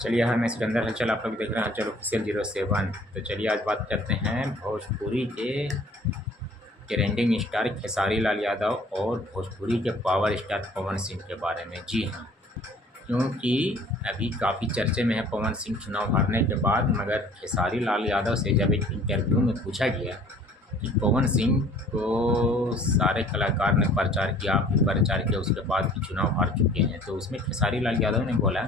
चलिए हाँ, मैं सिकंदर हलचल, आप लोग देख रहे हैं हलचल ऑफिशियल 07। तो चलिए आज बात करते हैं भोजपुरी के ट्रेंडिंग स्टार खेसारी लाल यादव और भोजपुरी के पावर स्टार पवन सिंह के बारे में। जी हाँ, क्योंकि अभी काफ़ी चर्चे में है पवन सिंह चुनाव हारने के बाद, मगर खेसारी लाल यादव से जब एक इंटरव्यू में पूछा गया कि पवन सिंह को सारे कलाकार ने प्रचार किया, आप भी प्रचार किया, उसके बाद भी चुनाव हार चुके हैं, तो उसमें खेसारी लाल यादव ने बोला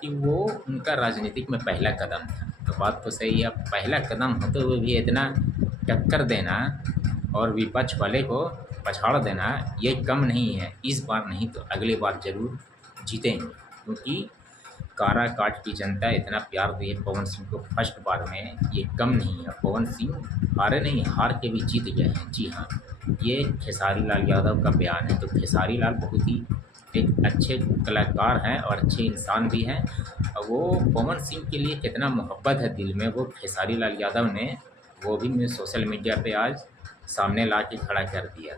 कि वो उनका राजनीतिक में पहला कदम था। तो बात तो सही है, पहला कदम होते हुए भी इतना टक्कर देना और विपक्ष वाले को पछाड़ देना, ये कम नहीं है। इस बार नहीं तो अगली बार ज़रूर जीतेंगे, क्योंकि काराकाट की जनता इतना प्यार दी है पवन सिंह को फर्स्ट बार में, ये कम नहीं है। पवन सिंह हारे नहीं, हार के भी जीत गए हैं। जी हाँ, ये खेसारी लाल यादव का बयान है। तो खेसारी लाल बहुत ही एक अच्छे कलाकार हैं और अच्छे इंसान भी हैं। वो पवन सिंह के लिए कितना मोहब्बत है दिल में, वो खेसारी लाल यादव ने वो भी मैं सोशल मीडिया पे आज सामने ला के खड़ा कर दिया।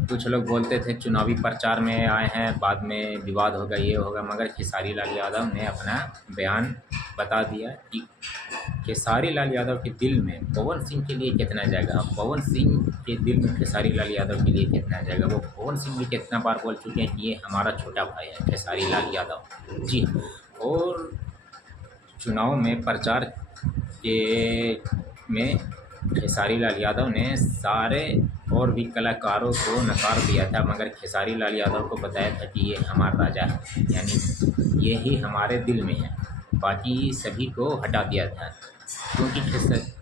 कुछ लोग बोलते थे चुनावी प्रचार में आए हैं, बाद में विवाद होगा, ये होगा, मगर खेसारी लाल यादव ने अपना बयान बता दिया कि खेसारी लाल यादव के दिल में पवन सिंह के लिए कितना जगह, पवन सिंह के दिल में खेसारी लाल यादव के लिए कितना जगह। वो पवन सिंह भी कितना बार बोल चुके हैं कि ये हमारा छोटा भाई है खेसारी लाल यादव। जी, और चुनाव में प्रचार के में खेसारी लाल यादव ने सारे और भी कलाकारों को नकार दिया था, मगर खेसारी लाल यादव को बताया था कि ये हमारा राजा है, यानी ये ही हमारे दिल में है, बाकी सभी को हटा दिया था। क्योंकि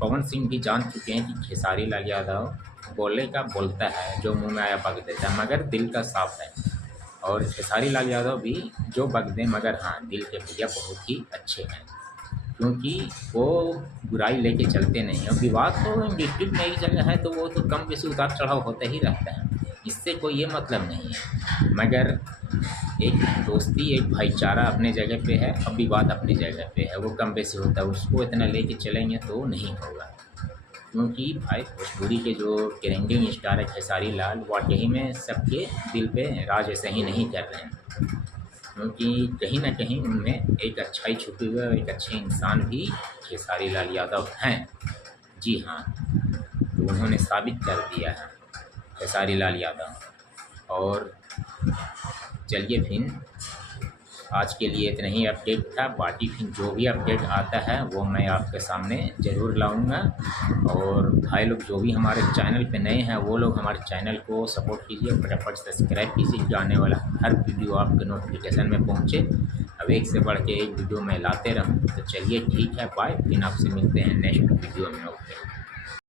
पवन सिंह भी जान चुके हैं कि खेसारी लाल यादव बोलने का बोलता है, जो मुंह में आया बक देता है, मगर दिल का साफ है। और खेसारी लाल यादव भी जो बक दें, मगर हाँ, दिल के भैया बहुत ही अच्छे हैं, क्योंकि वो बुराई लेके चलते नहीं हैं। और विवाद तो इंडस्ट्री में एक जगह है, तो वो तो कम बेसी उतार चढ़ाव होता ही रहता है, इससे कोई ये मतलब नहीं है। मगर एक दोस्ती, एक भाईचारा अपने जगह पे है और विवाद अपनी जगह पे है, वो कम बेसी होता है, उसको इतना लेके चलेंगे तो नहीं होगा। क्योंकि भाई भोजपुरी के जो ट्रेंडिंग स्टार है खेसारी लाल, वाकई में सबके दिल पे राज ऐसे ही नहीं कर रहे हैं, क्योंकि कहीं न कहीं उनमें एक अच्छाई छुपी हुई है और एक अच्छे इंसान भी खेसारी लाल यादव हैं। जी हाँ, तो उन्होंने साबित कर दिया है खेसारी लाल यादव। और चलिए फिर आज के लिए इतना ही अपडेट था, बाकी फिर जो भी अपडेट आता है वो मैं आपके सामने ज़रूर लाऊंगा। और भाई लोग जो भी हमारे चैनल पे नए हैं, वो लोग हमारे चैनल को सपोर्ट कीजिए, फटाफट सब्सक्राइब कीजिए, जाने वाला हर वीडियो आपके नोटिफिकेशन में पहुँचे। अब एक से बढ़ के एक वीडियो मैं लाते रहूँ। तो चलिए ठीक है, बाय, फिर आपसे मिलते हैं नेक्स्ट वीडियो में। ओके।